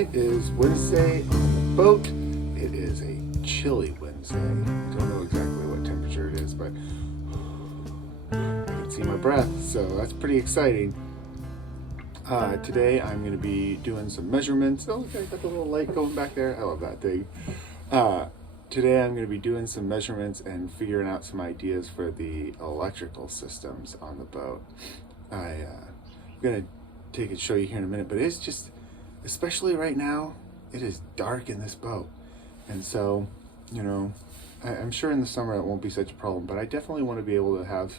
It is Wednesday on the boat. It is a chilly Wednesday. I don't know exactly what temperature it is, but I can see my breath, so that's pretty exciting. Today I'm going to be doing some measurements. Oh, look, I got the little light going back there. I love that thing. Today I'm going to be doing some measurements and figuring out some ideas for the electrical systems on the boat. I'm going to show you here in a minute, but it's just, especially right now, it is dark in this boat. And so, I'm sure in the summer it won't be such a problem, but I definitely want to be able to have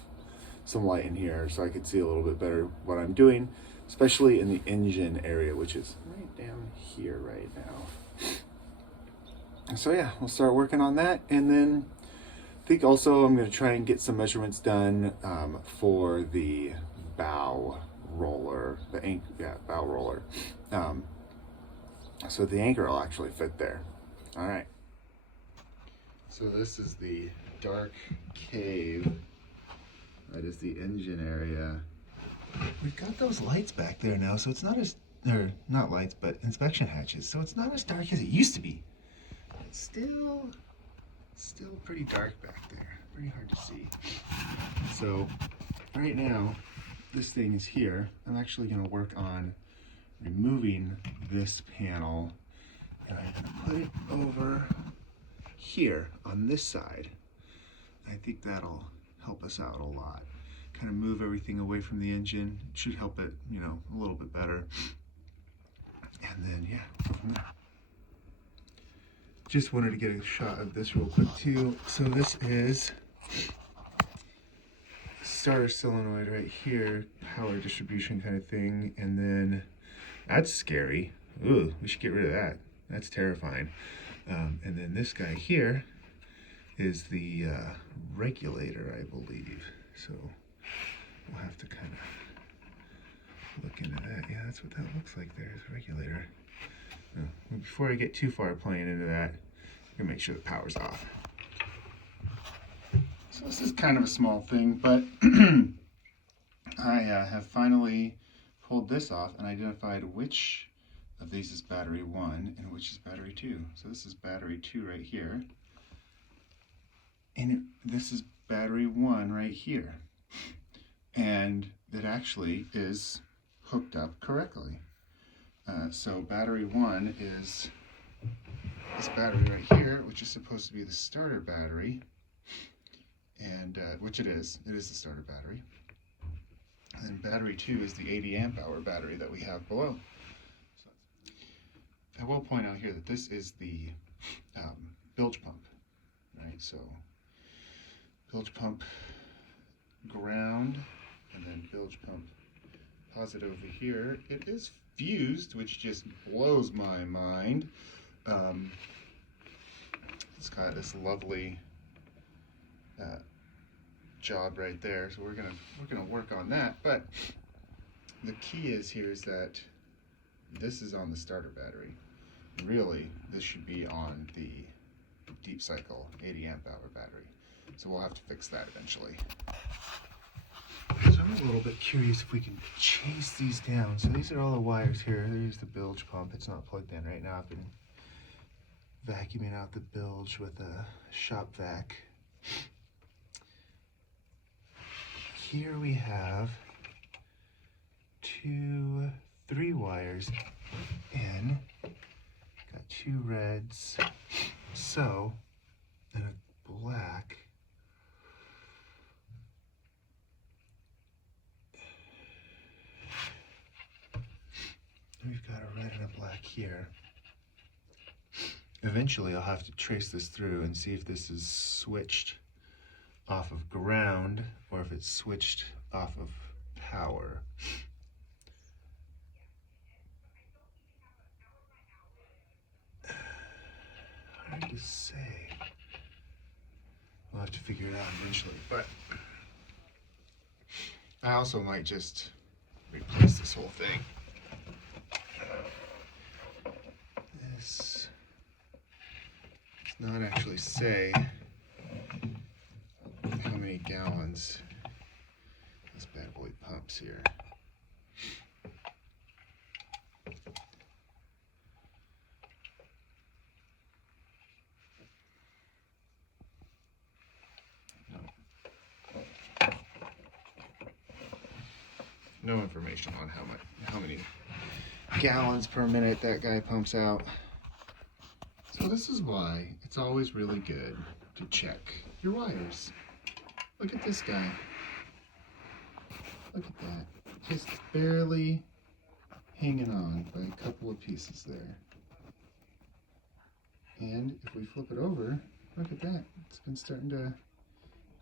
some light in here so I can see a little bit better what I'm doing, especially in the engine area, which is right down here right now. So yeah, we'll start working on that. And then I think also I'm going to try and get some measurements done for the bow roller, bow roller. So the anchor will actually fit there. All right. So this is the dark cave. That is the engine area. We've got those lights back there now, so it's not as, or not lights, but inspection hatches. So it's not as dark as it used to be. It's still pretty dark back there. Pretty hard to see. So right now, this thing is here. I'm actually going to work on removing this panel, and I'm going to put it over here on this side. I think that'll help us out a lot. Kind of move everything away from the engine. It should help it, a little bit better. And then, yeah, go from there. Just wanted to get a shot of this real quick too. So this is starter solenoid right here, power distribution kind of thing. And then that's scary. Ooh, we should get rid of that. That's terrifying. And then this guy here is the regulator, I believe. So we'll have to kind of look into that. Yeah, that's what that looks like there, is a regulator. Before I get too far playing into that, I'm gonna make sure the power's off. So this is kind of a small thing, but I have finally pulled this off and identified which of these is battery 1 and which is battery 2. So this is battery 2 right here, and this is battery 1 right here. And it actually is hooked up correctly. So battery 1 is this battery right here, which is supposed to be the starter battery, and which it is the starter battery. And then battery 2 is the 80 amp hour battery that we have below. So I will point out here that this is the bilge pump, right? So bilge pump ground, and then bilge pump positive over here. It is fused, which just blows my mind. It's got this lovely job right there, so we're gonna work on that. But the key is that this is on the starter battery. Really, this should be on the deep cycle 80 amp hour battery. So we'll have to fix that eventually. So I'm a little bit curious if we can chase these down. So these are all the wires here. There's the bilge pump. It's not plugged in right now. I've been vacuuming out the bilge with a shop vac. Here we have 3 wires in. Got 2 reds. So, and a black. We've got a red and a black here. Eventually I'll have to trace this through and see if this is switched off of ground or if it's switched off of power. Hard to say. We'll have to figure it out eventually, but I also might just replace this whole thing. This does not actually say how many gallons this bad boy pumps here. No information on how many gallons per minute that guy pumps out. So this is why it's always really good to check your wires. Look at this guy. Look at that. Just barely hanging on by a couple of pieces there. And if we flip it over, look at that. It's been starting to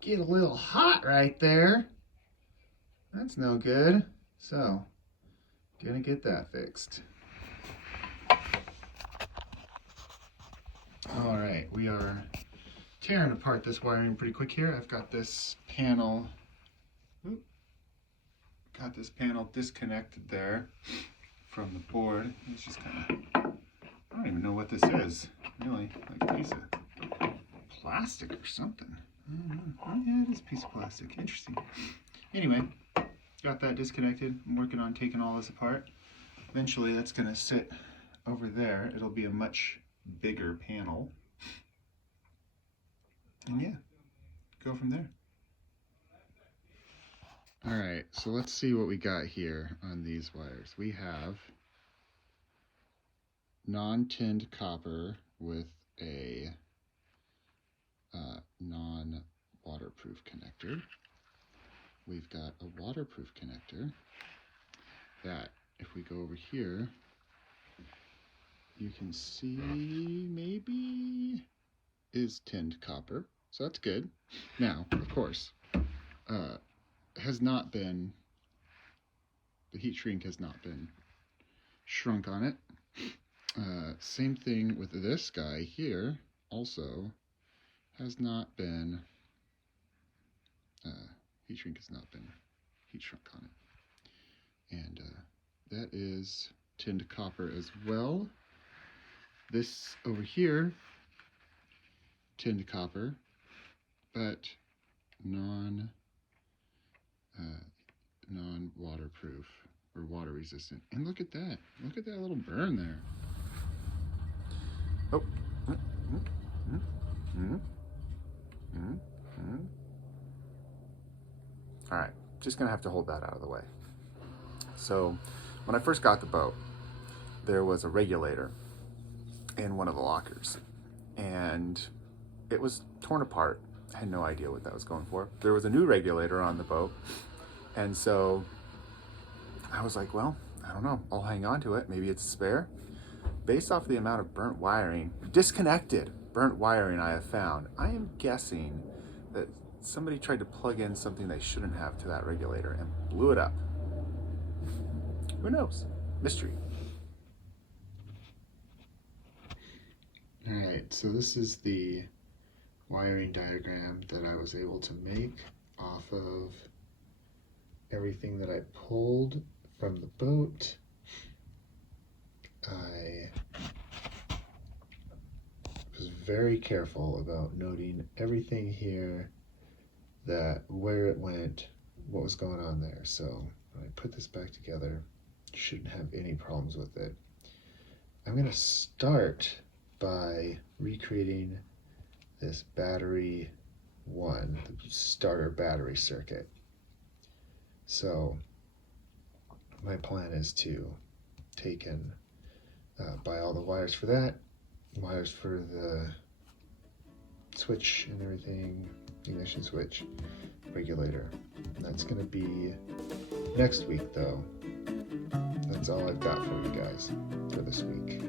get a little hot right there. That's no good. So, gonna get that fixed. All right, we are tearing apart this wiring pretty quick here. I've got this panel, disconnected there from the board. It's just kind of, I don't even know what this is, really, like a piece of plastic or something. Oh yeah, it is a piece of plastic, interesting. Anyway, got that disconnected. I'm working on taking all this apart. Eventually that's gonna sit over there. It'll be a much bigger panel. And yeah, go from there. All right, so let's see what we got here on these wires. We have non-tinned copper with a non-waterproof connector. We've got a waterproof connector that, if we go over here, you can see maybe is tinned copper, so that's good. Now, of course, has not been, the heat shrink has not been shrunk on it. Same thing with this guy here, also has not been, heat shrink has not been heat shrunk on it. And that is tinned copper as well. This over here, tinned copper, but non-waterproof or water resistant. And look at that little burn there. Oh. All right, just gonna have to hold that out of the way. So when I first got the boat, there was a regulator in one of the lockers, and it was torn apart. I had no idea what that was going for. There was a new regulator on the boat, and so I was like, well, I don't know, I'll hang on to it. Maybe it's a spare. Based off the amount of burnt wiring, disconnected burnt wiring I have found, I am guessing that somebody tried to plug in something they shouldn't have to that regulator and blew it up. Who knows? Mystery. All right, so this is the wiring diagram that I was able to make off of everything that I pulled from the boat. I was very careful about noting everything here, that where it went, what was going on there. So when I put this back together, shouldn't have any problems with it. I'm gonna start by recreating this battery 1, the starter battery circuit. So my plan is to take and buy all the wires for that, wires for the switch and everything, ignition switch, regulator. That's gonna be next week though. That's all I've got for you guys for this week.